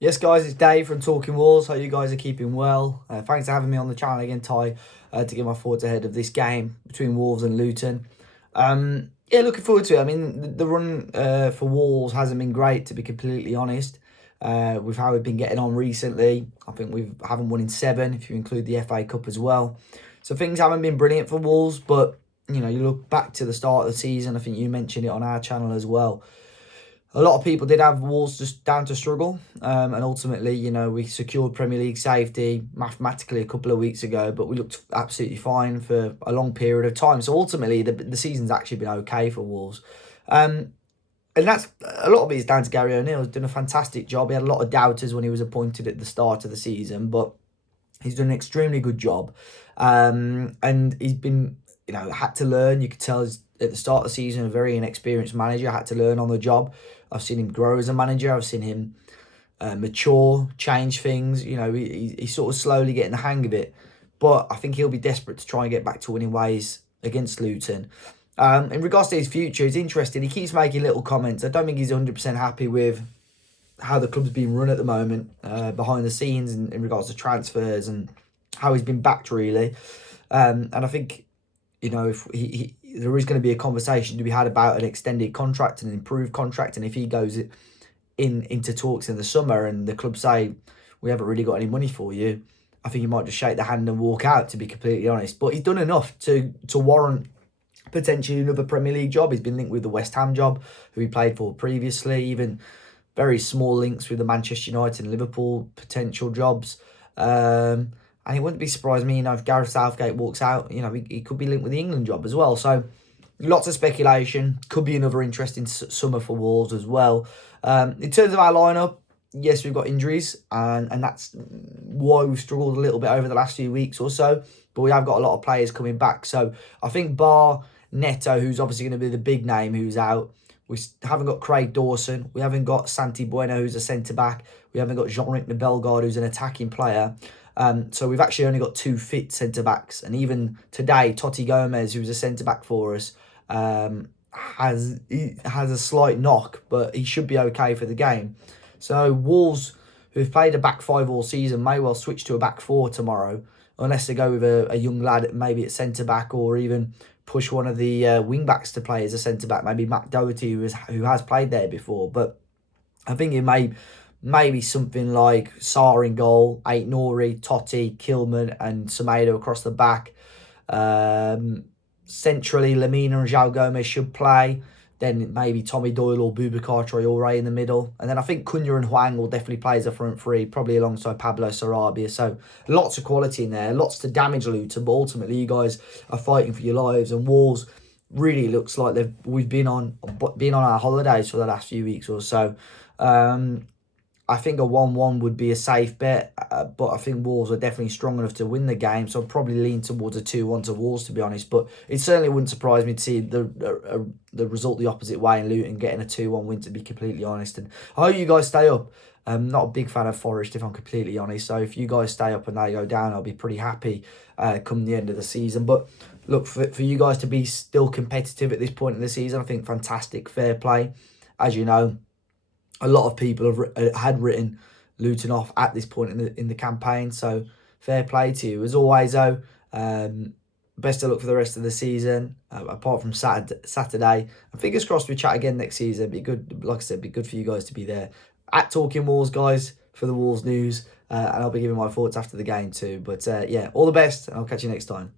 Yes, guys, it's Dave from Talking Walls. Hope you guys are keeping well. Thanks for having me on the channel again, Ty, to give my thoughts ahead of this game between Wolves and Luton. Yeah, looking forward to it. I mean, the run for Wolves hasn't been great, to be completely honest. With how we've been getting on recently, I think we haven't won in 7, if you include the FA Cup as well. So things haven't been brilliant for Wolves, but you look back to the start of the season. I think you mentioned it on our channel as well. A lot of people did have Wolves just down to struggle, and ultimately, we secured Premier League safety mathematically a couple of weeks ago, but we looked absolutely fine for a long period of time. So ultimately, the season's actually been okay for Wolves, and that's a lot of it is down to Gary O'Neill. He's done a fantastic job. He had a lot of doubters when he was appointed at the start of the season, but he's done an extremely good job, and he's been, had to learn. You could tell at the start of the season, a very inexperienced manager, had to learn on the job. I've seen him grow as a manager. I've seen him mature, change things. He's sort of slowly getting the hang of it. But I think he'll be desperate to try and get back to winning ways against Luton. In regards to his future, it's interesting. He keeps making little comments. I don't think he's 100% happy with how the club's being run at the moment, behind the scenes in regards to transfers and how he's been backed, really. And I think, if there is going to be a conversation to be had about an extended contract, an improved contract, and if he goes into talks in the summer and the club say, we haven't really got any money for you, I think he might just shake the hand and walk out, to be completely honest. But he's done enough to warrant potentially another Premier League job. He's been linked with the West Ham job, who he played for previously, even very small links with the Manchester United and Liverpool potential jobs. And it wouldn't be surprised me, if Gareth Southgate walks out, he could be linked with the England job as well. So lots of speculation. Could be another interesting summer for Wolves as well. In terms of our lineup, yes, we've got injuries, and that's why we've struggled a little bit over the last few weeks or so. But we have got a lot of players coming back. So I think bar Neto, who's obviously going to be the big name who's out, we haven't got Craig Dawson. We haven't got Santi Bueno, who's a centre-back. We haven't got Jean-Luc Bellegarde, who's an attacking player. So we've actually only got 2 fit centre-backs. And even today, Totti Gomez, who's a centre-back for us, has a slight knock, but he should be okay for the game. So Wolves, who've played a back 5 all season, may well switch to a back 4 tomorrow, unless they go with a young lad maybe at centre-back, or even push one of the wing-backs to play as a centre-back, maybe Matt Doherty, who has played there before. But I think it may be something like Sarr in goal, Ait-Nouri, Totti, Kilman and Semedo across the back. Centrally, Lamina and João Gomez should play. Then maybe Tommy Doyle or Boubacar Traoré in the middle. And then I think Cunha and Hwang will definitely play as a front 3, probably alongside Pablo Sarabia. So lots of quality in there, lots to damage Luton. But ultimately, you guys are fighting for your lives. And Wolves really looks like we've been on our holidays for the last few weeks or so. I think a 1-1 would be a safe bet, but I think Wolves are definitely strong enough to win the game, so I'd probably lean towards a 2-1 to Wolves, to be honest. But it certainly wouldn't surprise me to see the result the opposite way in Luton, getting a 2-1 win, to be completely honest. And I hope you guys stay up. I'm not a big fan of Forest, if I'm completely honest. So if you guys stay up and they go down, I'll be pretty happy come the end of the season. But look, for you guys to be still competitive at this point in the season, I think fantastic, fair play. As you know, a lot of people had written Luton off at this point in the campaign, so fair play to you. As always, though, best of luck for the rest of the season, apart from Saturday. And fingers crossed we chat again next season. It'd be good, like I said, be good for you guys to be there. At Talking Wolves, guys, for the Wolves news, and I'll be giving my thoughts after the game too. But yeah, all the best, and I'll catch you next time.